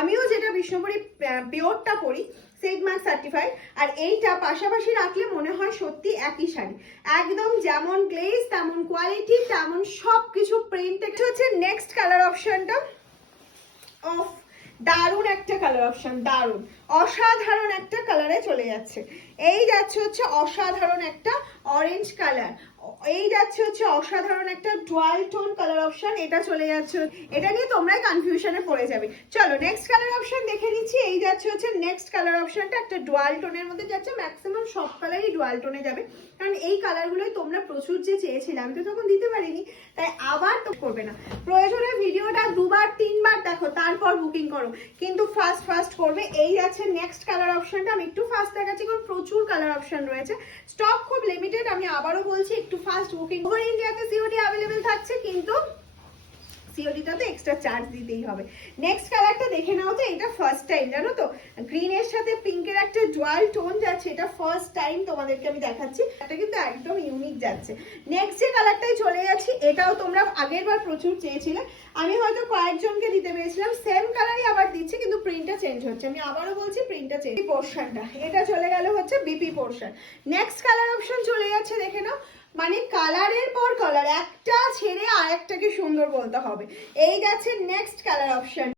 আমিও যেটা বিষ্ণুপুরি পিওরটা পরি সেট মার্ক সার্টিফাইড, আর এইটা পাশাপাশি রাখলে মনে হয় সত্যি একই শাড়ি, একদম যেমন গ্লেজ তেমন কোয়ালিটি তেমন সবকিছু প্রিন্ট। এটা হচ্ছে নেক্সট কালার অপশনটা। অফ দারুণ একটা কালার অপশন, দারুণ অসাধারণ একটা কালারে চলে যাচ্ছে। এই যাচ্ছে হচ্ছে অসাধারণ একটা অরেঞ্জ কালার, এই যাচ্ছে হচ্ছে অসাধারণ একটা ডুয়াল টোন কালার অপশন, এটা চলে যাচ্ছে। এটা নিয়ে তোমরাই কনফিউশনে পড়ে যাবে। চলো নেক্সট কালার অপশন দেখে নিচ্ছি। এই যাচ্ছে হচ্ছে নেক্সট কালার অপশনটা, একটা ডুয়াল টোনের মধ্যে যাচ্ছে, ম্যাক্সিমাম সব কালারই ডুয়াল টোনে যাবে, কারণ এই কালারগুলোই তোমরা প্রচুর যে চেয়েছিলে, আমি তো তখন দিতে পারিনি, তাই আবার তো করবে না, প্রয়োজনে ভিডিওটা দুবার তিনবার দেখো তারপর বুকিং করো, কিন্তু ফার্স্ট করবে। এই যাচ্ছে নেক্সট কালার অপশনটা, আমি একটু ফাস্ট দেখাচ্ছি কারণ প্রচুর কালার অপশন রয়েছে, স্টক খুব লিমিটেড, আমি আবারও বলছি একটু ফাস্ট বুকিং। ওভার ইন্ডিয়াতে সিওডি অ্যাভেলেবেল থাকছে, কিন্তু সিওডিটাতে এক্সট্রা চার্জ দিতেই হবে। নেক্সট কালারটা দেখে নাও, তো এটা ফার্স্ট টাইম জানো তো, গ্রিনের সাথে পিঙ্কের একটা ডুয়াল টোন যাচ্ছে, এটা ফার্স্ট টাইম তোমাদেরকে আমি দেখাচ্ছি, এটা কিন্তু একদম ইউনিক যাচ্ছে। নেক্সট যে কালারটাই চলে যাচ্ছি, এটাও তোমরা আগের বার প্রচুর চেয়েছিলে, আমি হয়তো কয়েকজনকে দিতে পেরেছিলাম, সেম কালারই আবার দিচ্ছি কিন্তু প্রিন্টটা চেঞ্জ হচ্ছে, আমি আবারও বলছি প্রিন্টটা চেঞ্জ। পোর্শনটা এটা চলে গেল হচ্ছে BP portion. Next colour option চলে যাচ্ছে, দেখে নাও, মানে কালারের পর কালার, একটা ছেড়ে আর একটাকে সুন্দর বলতে হবে। এই যাচ্ছে নেক্সট কালার অপশন।